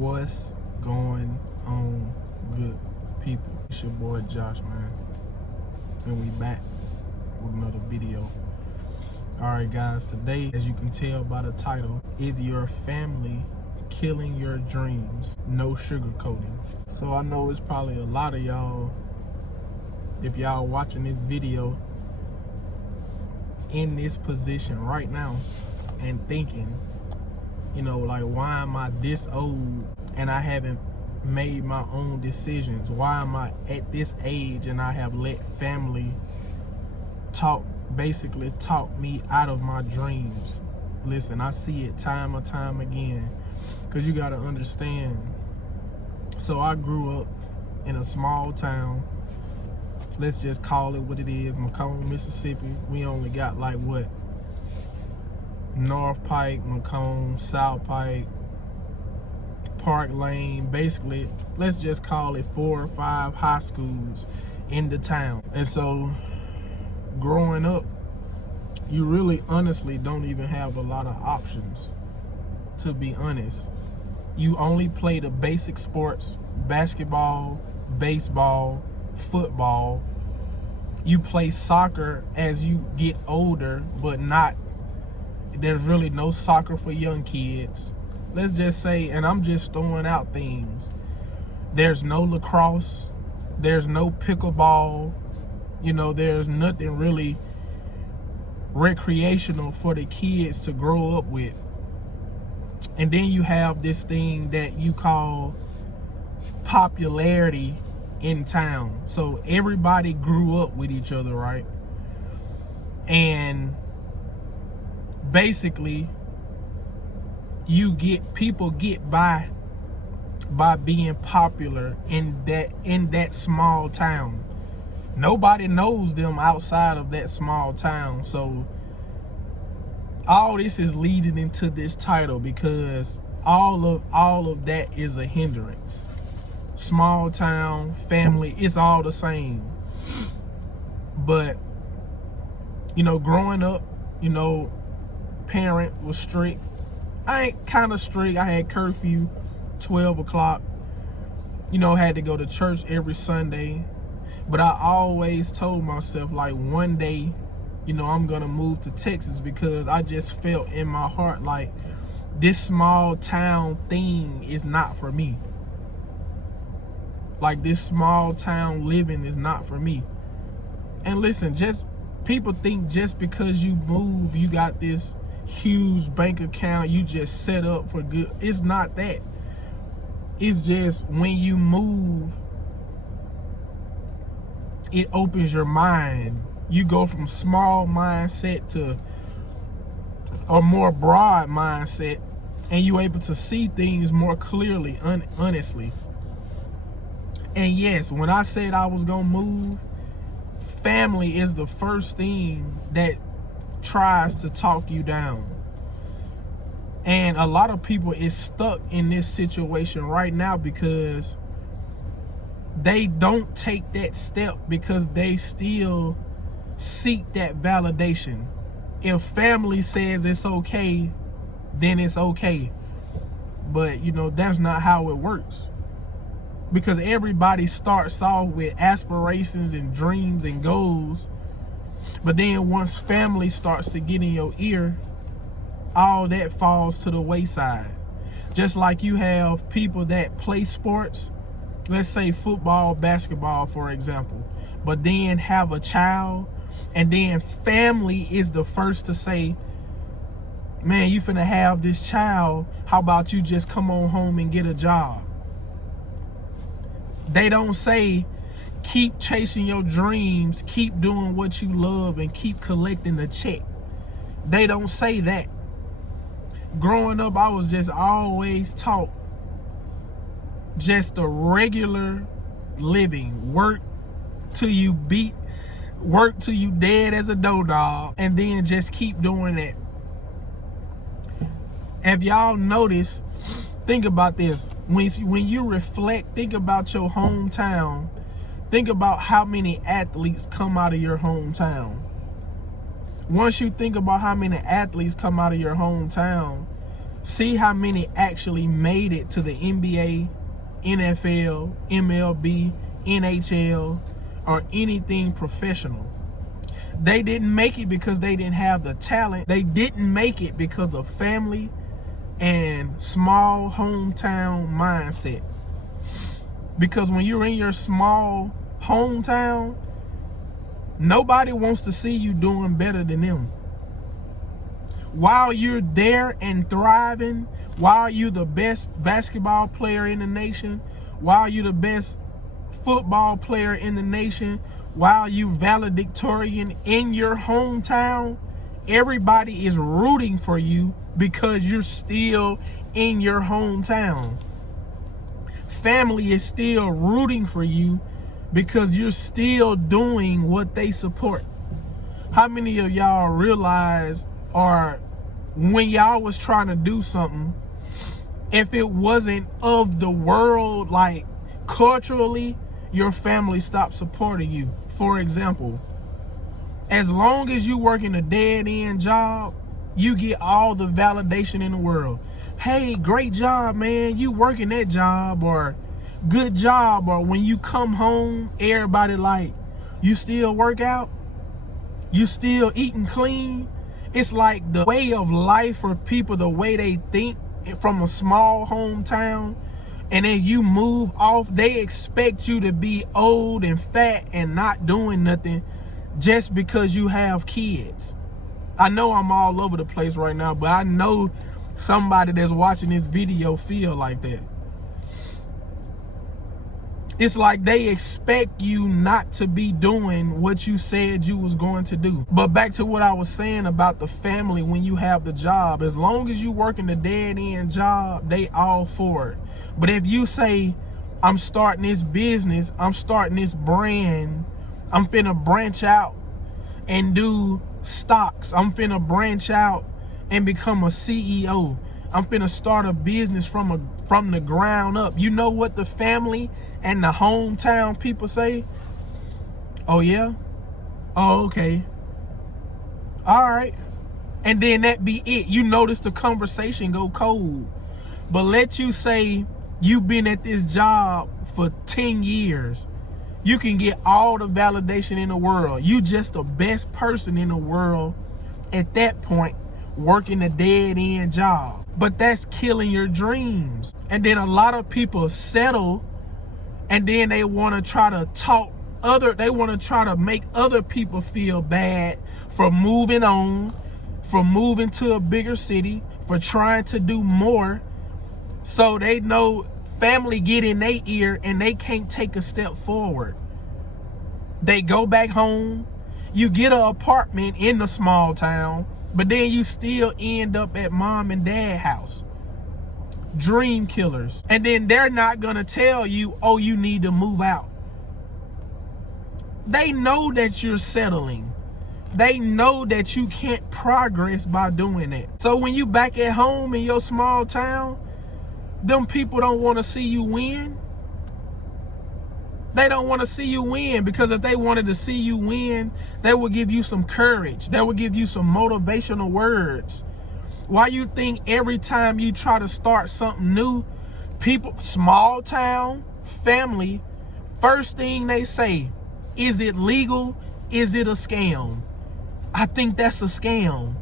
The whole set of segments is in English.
What's going on, good people? It's your boy Josh, man, and we back with another video. Alright guys, today, as you can tell by the title, is your family killing your dreams? No sugarcoating. So I know it's probably a lot of y'all, if y'all watching this video, in this position right now and thinking, you know, like, why am I this old and I haven't made my own decisions? Why am I at this age and I have let family basically talk me out of my dreams? Listen, I see it time and time again, because you got to understand. So I grew up in a small town. Let's just call it what it is, Macomb, Mississippi. We only got like what? North Pike, Macomb, South Pike, Park Lane. Basically, let's just call it 4 or 5 high schools in the town. And so growing up, you really honestly don't even have a lot of options, to be honest. You only play the basic sports: basketball, baseball, football. You play soccer as you get older, but there's really no soccer for young kids. Let's just say, and I'm just throwing out things, there's no lacrosse, there's no pickleball, you know, there's nothing really recreational for the kids to grow up with. And then you have this thing that you call popularity in town. So everybody grew up with each other, right? And basically people get by being popular in that small town. Nobody knows them outside of that small town. So all this is leading into this title, because all of that is a hindrance. Small town, family, it's all the same. But, you know, growing up, you know, parent was strict. I ain't kind of strict. I had curfew, 12 o'clock. You know, had to go to church every Sunday. But I always told myself, like, one day, you know, I'm going to move to Texas, because I just felt in my heart like this small town thing is not for me. Like, this small town living is not for me. And listen, people think just because you move, you got this huge bank account, you just set up for good. It's not that. It's just when you move, it opens your mind. You go from small mindset to a more broad mindset, and you're able to see things more clearly, honestly. And yes, when I said I was gonna move, family is the first thing that tries to talk you down. And a lot of people is stuck in this situation right now because they don't take that step, because they still seek that validation. If family says it's okay, then it's okay. But, you know, that's not how it works. Because everybody starts off with aspirations and dreams and goals. But then once family starts to get in your ear, all that falls to the wayside. Just like you have people that play sports, let's say football, basketball, for example, but then have a child, and then family is the first to say, man, you finna have this child, how about you just come on home and get a job? They don't say, keep chasing your dreams, keep doing what you love, and keep collecting the check. They don't say that. Growing up, I was just always taught just a regular living. Work till you dead as a dough dog, and then just keep doing that. Have y'all noticed, think about this, when you reflect, think about your hometown, think about how many athletes come out of your hometown. Once you think about how many athletes come out of your hometown, See how many actually made it to the NBA, NFL, MLB, NHL, or anything professional. They didn't make it because they didn't have the talent. They didn't make it because of family and small hometown mindset. Because when you're in your small hometown, nobody wants to see you doing better than them. While you're there and thriving, while you're the best basketball player in the nation, while you're the best football player in the nation, while you valedictorian in your hometown, everybody is rooting for you because you're still in your hometown. Family is still rooting for you because you're still doing what they support. How many of y'all realize, or when y'all was trying to do something, if it wasn't of the world, like culturally, your family stopped supporting you? For example, as long as you work in a dead-end job, you get all the validation in the world. Hey, great job, man. You working that job, or good job. Or when you come home, everybody like, you still work out? You still eating clean? It's like the way of life for people, the way they think from a small hometown. And then you move off, they expect you to be old and fat and not doing nothing just because you have kids. I know I'm all over the place right now, but I know somebody that's watching this video feel like that. It's like they expect you not to be doing what you said you was going to do. But back to what I was saying about the family when you have the job. As long as you work in the dead-end job, they all for it. But if you say, I'm starting this business, I'm starting this brand, I'm finna branch out and do stocks, I'm finna branch out and become a CEO, I'm finna start a business from the ground up. You know what the family and the hometown people say? Oh yeah? Oh, okay. All right. And then that be it. You notice the conversation go cold. But let you say you've been at this job for 10 years. You can get all the validation in the world. You just the best person in the world at that point, working a dead-end job. But that's killing your dreams. And then a lot of people settle, and then they want to try to they want to try to make other people feel bad for moving on, for moving to a bigger city, for trying to do more. So they know family get in their ear and they can't take a step forward. They go back home. You get an apartment in the small town, but then you still end up at mom and dad's house. Dream killers. And then they're not gonna tell you, oh, you need to move out. They know that you're settling. They know that you can't progress by doing that. So when you back at home in your small town, them people don't want to see you win. They don't want to see you win, because if they wanted to see you win, they would give you some courage. They would give you some motivational words. Why you think every time you try to start something new, people, small town, family, first thing they say, is it legal? Is it a scam? I think that's a scam.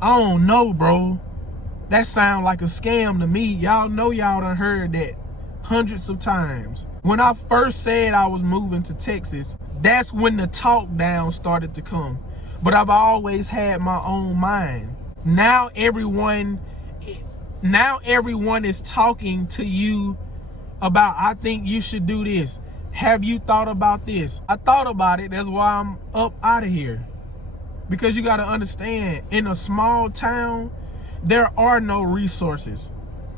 I don't know, bro. That sound like a scam to me. Y'all know y'all done heard that hundreds of times. When I first said I was moving to Texas, that's when the talk down started to come. But I've always had my own mind. Now everyone is talking to you about, I think you should do this. Have you thought about this? I thought about it. That's why I'm up out of here. Because you got to understand, in a small town, there are no resources.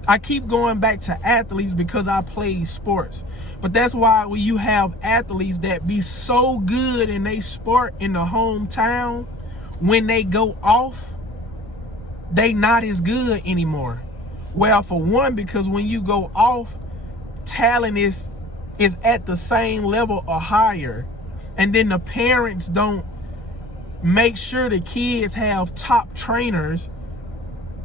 I keep going back to athletes because I play sports. But that's why when you have athletes that be so good in their sport in the hometown, when they go off, they not as good anymore. Well, for one, because when you go off, talent is at the same level or higher. And then the parents don't make sure the kids have top trainers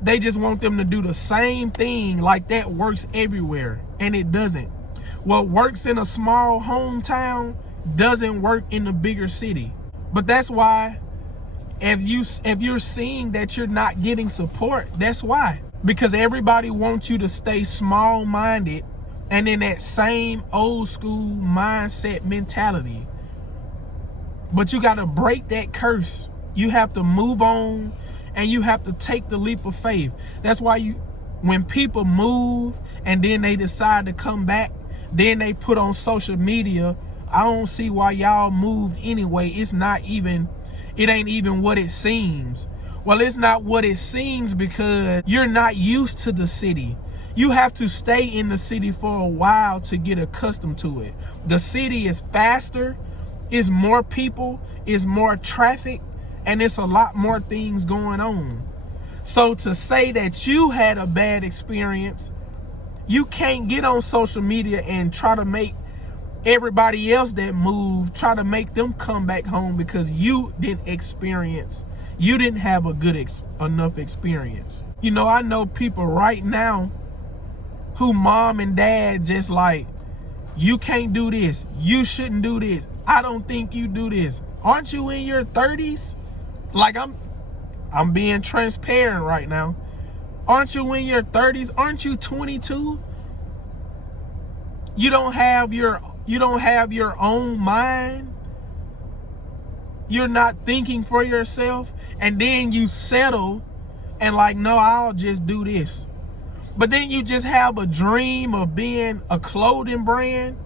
They just want them to do the same thing like that works everywhere, and it doesn't. What works in a small hometown doesn't work in a bigger city. But that's why if you're seeing that you're not getting support, that's why. Because everybody wants you to stay small-minded and in that same old school mindset mentality. But you got to break that curse. You have to move on, and you have to take the leap of faith. That's why when people move and then they decide to come back, then they put on social media, I don't see why y'all moved anyway. It ain't even what it seems. Well, it's not what it seems because you're not used to the city. You have to stay in the city for a while to get accustomed to it. The city is faster, it's more people, it's more traffic, and it's a lot more things going on. So to say that you had a bad experience, you can't get on social media and try to make everybody else that moved, try to make them come back home because you didn't have a good enough experience. You know, I know people right now who mom and dad just like, you can't do this, you shouldn't do this, I don't think you do this. Aren't you in your 30s? Like, I'm being transparent right now. Aren't you in your 30s? Aren't you 22? You don't have your own mind. You're not thinking for yourself, and then you settle and like, no, I'll just do this. But then you just have a dream of being a clothing brand.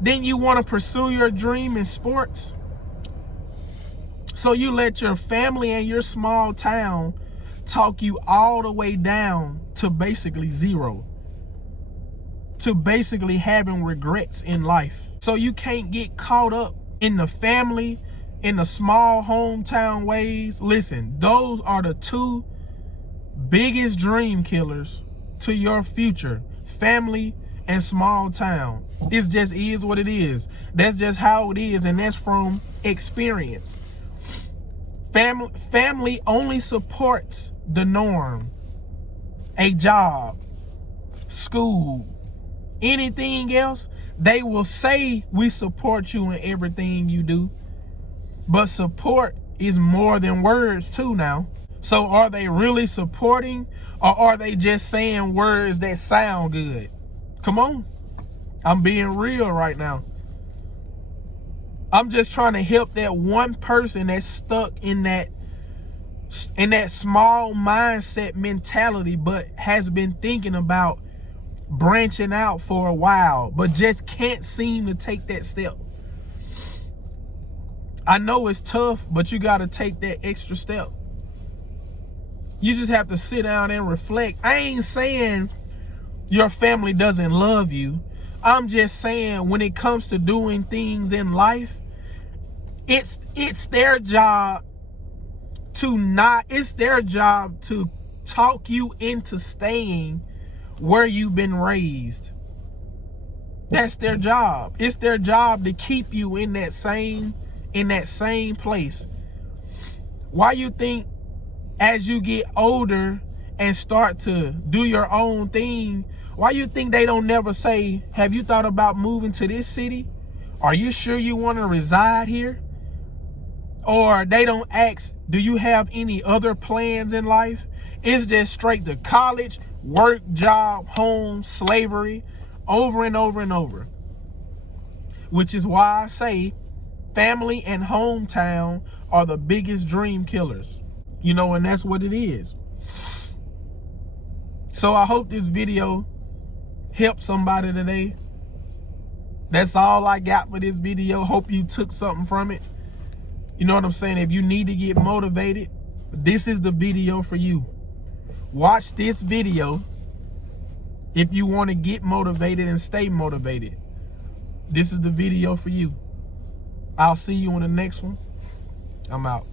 Then you want to pursue your dream in sports. So you let your family and your small town talk you all the way down to basically zero, to basically having regrets in life. So you can't get caught up in the family, in the small hometown ways. Listen, those are the two biggest dream killers to your future: family and small town. It just is what it is. That's just how it is, and that's from experience. Family only supports the norm, a job, school, anything else. They will say we support you in everything you do, but support is more than words too now. So are they really supporting, or are they just saying words that sound good? Come on. I'm being real right now. I'm just trying to help that one person that's stuck in that small mindset mentality, but has been thinking about branching out for a while, but just can't seem to take that step. I know it's tough, but you got to take that extra step. You just have to sit down and reflect. I ain't saying your family doesn't love you. I'm just saying when it comes to doing things in life, it's their job to talk you into staying where you've been raised. That's their job. It's their job to keep you in that same place. Why you think as you get older and start to do your own thing, why you think they don't never say, have you thought about moving to this city? Are you sure you want to reside here? Or they don't ask, do you have any other plans in life? It's just straight to college, work, job, home, slavery, over and over and over. Which is why I say family and hometown are the biggest dream killers. You know, and that's what it is. So I hope this video helped somebody today. That's all I got for this video. Hope you took something from it. You know what I'm saying? If you need to get motivated, this is the video for you. Watch this video if you want to get motivated and stay motivated. This is the video for you. I'll see you in the next one. I'm out.